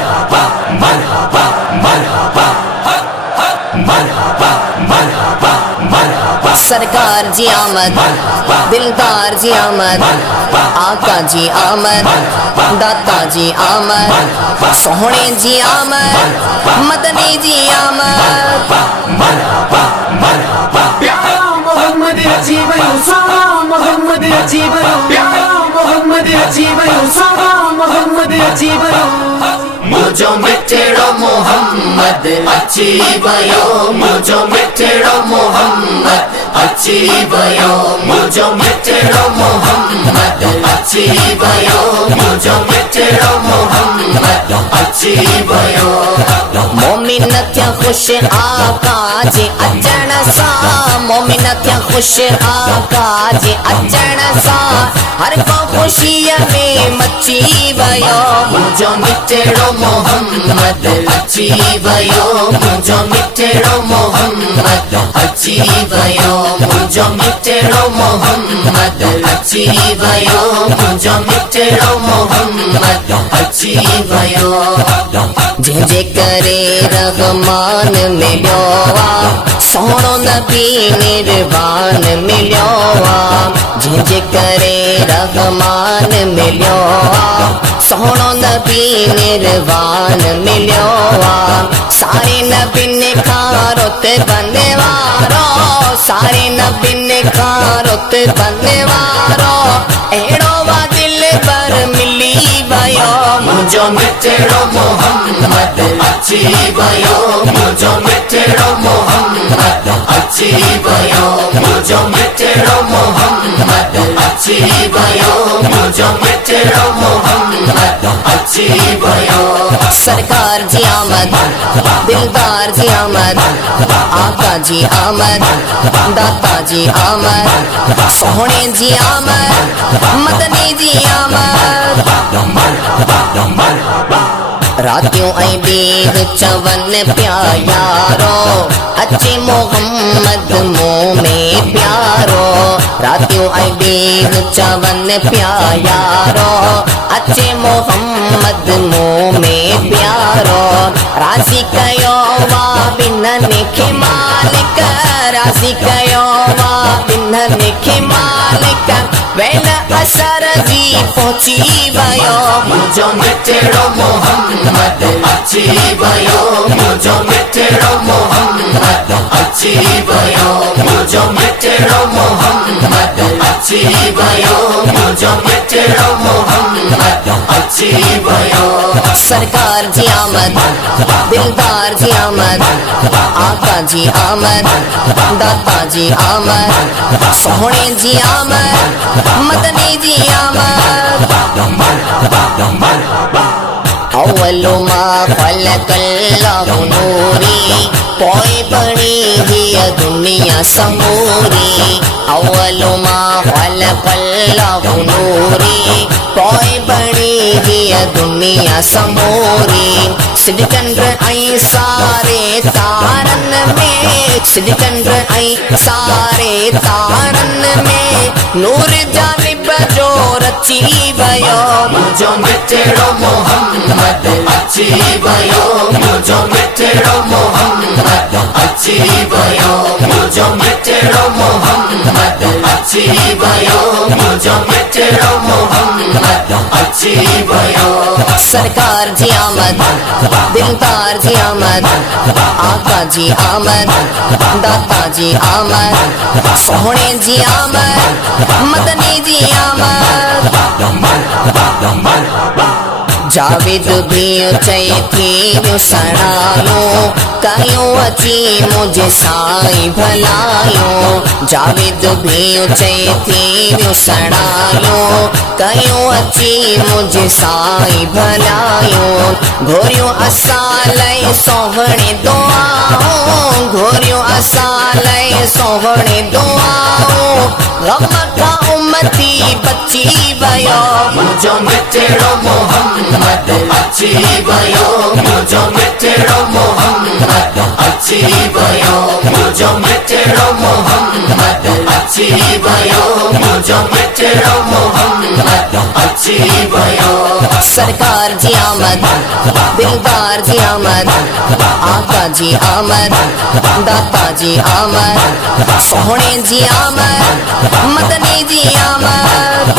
मरहबा मरहबा मरहबा मरहबा मरहबा मरहबा। सरकार जी आमद, दिलदार जी आमद, आका जी आमद, दाता जी आमद, सोहणे जी आमद, मदनी जी आमद। मरहबा मरहबा प्यारा मोहम्मद अजीब सोना मोहम्मद अजीब प्यारा मोहम्मद अजीब सोना मोहम्मद अजीब मुझो मिठड़ो मोहम्मद अची वयो, मुझो मिठड़ो मोहम्मद अची वयो, मुझो मिठड़ो मोहम्मद अची वयो, मुझो मिठड़ो मोहम्मद अची वयो। मोमिन थिया खुश आका जे अचण सां, मोमिन थिया खुश आका जे अचण सां, हर को खुशीअ में मची वयो। मुझो मिठड़ो मोहम्मद अची वयो, मुझो मिठड़ो मोहम्मद अची वयो, मुझो मिठड़ो मोहम्मद अची वयो, मुझो मिठड़ो मोहम्मद अची वयो। जंहिंजे करे रहमान मिलियो आ, सोहणो नबी निर्वान मिलियो आ। जंहिंजे करे रहमान मिलियो आ, सोहणो नबी निर्वान मिलियो आ। सारे नबिन खां रुतबनि वारो, सारे नबिन खां रुतबनि वारो, अहिड़ो वा दिल पर मिली वयो। मुझो मिठड़ो मोहम्मद अची वयो, मुझो मिठड़ो मोहम्मद अची वयो, मुझो मिठड़ो मोहम्मद अची वयो, मुझो मिठड़ो मोहम्मद अची वयो। सरकार जी आमद, दिलदार जी आमद, आका जी आमद, दाता जी आमद, सोहणे जी आमद, मदनी जी आमद। रातियों ऐं ॾींहं चवनि पिया यारो, अचे मोहम्मद मुंह में प्यारो। रातियों ऐं ॾींहं चवनि पिया यारो, अचे मोहम्मद मुंह में प्यारो। राज़ी कयो वा ॿिन्हनि खे मालिक, राज़ी कयो वा ॿिन्हनि खे मालिक, वेल असर जी पहुची वयो। मुझो मिठड़ो मोहम्मद अची वयो, मुझो मिठड़ो मोहम्मद अची वयो, मुझो मिठड़ो मोहम्मद अची वयो, मुझो मिठड़ो मोहम्मद अची वयो। सरकार जी आमद, दिलदार जी आमद, आका जी आमद, दाता जी आमद, सोहणे जी आमद, मदनी जी आमद। अव्वलु मा ख़लक़ल्लाहु नूरी, पोइ बणी हीअ दुनिया समूरी। अव्वलु मा ख़लक़ल्लाहु नूरी, पोइ बणी हीअ दुनिया समूरी। सिज चंद्र ऐं सारे तारनि में, सिज चंद्र ऐं सारे तारनि में, नूर जानिब जो रची वयो। मुझो मिठड़ो मोहम्मद अची वयो, मुझो मिठड़ो मोहम्मद अची वयो, मुझो मिठड़ो मोहम्मद अची वयो, मुझो मिठड़ो मोहम्मद अची वयो। सरकार जी आमद, दिलदार जी आमद, आका जी आमद, दाता जी आमद, सोहणे जी आमद, मदनी जी आमद। जावेद भी चई थी सणायो, कयो अची मुझे साईं भलायो। जावेद भी चई थी सणायो, कयो अची मुझे साईं भलायो। घोरियो असां लई सोहणे दुआऊं, घोरियो असां लई सोहणे दुआऊं, गम खां उम्मती बची वयो। मुझो मिठड़ो मोहम्मद अची वयो, मुझो मिठड़ो मोहम्मद अची वयो, मुझो मिठड़ो मोहम्मद अची भयो मुझो मिठड़ो मोहम्मद अची भयो सरकार जी आमद दिलदार जी आमद आका जी आमद दाता जी आमद सोहणे जी आमद मदनी जी आमद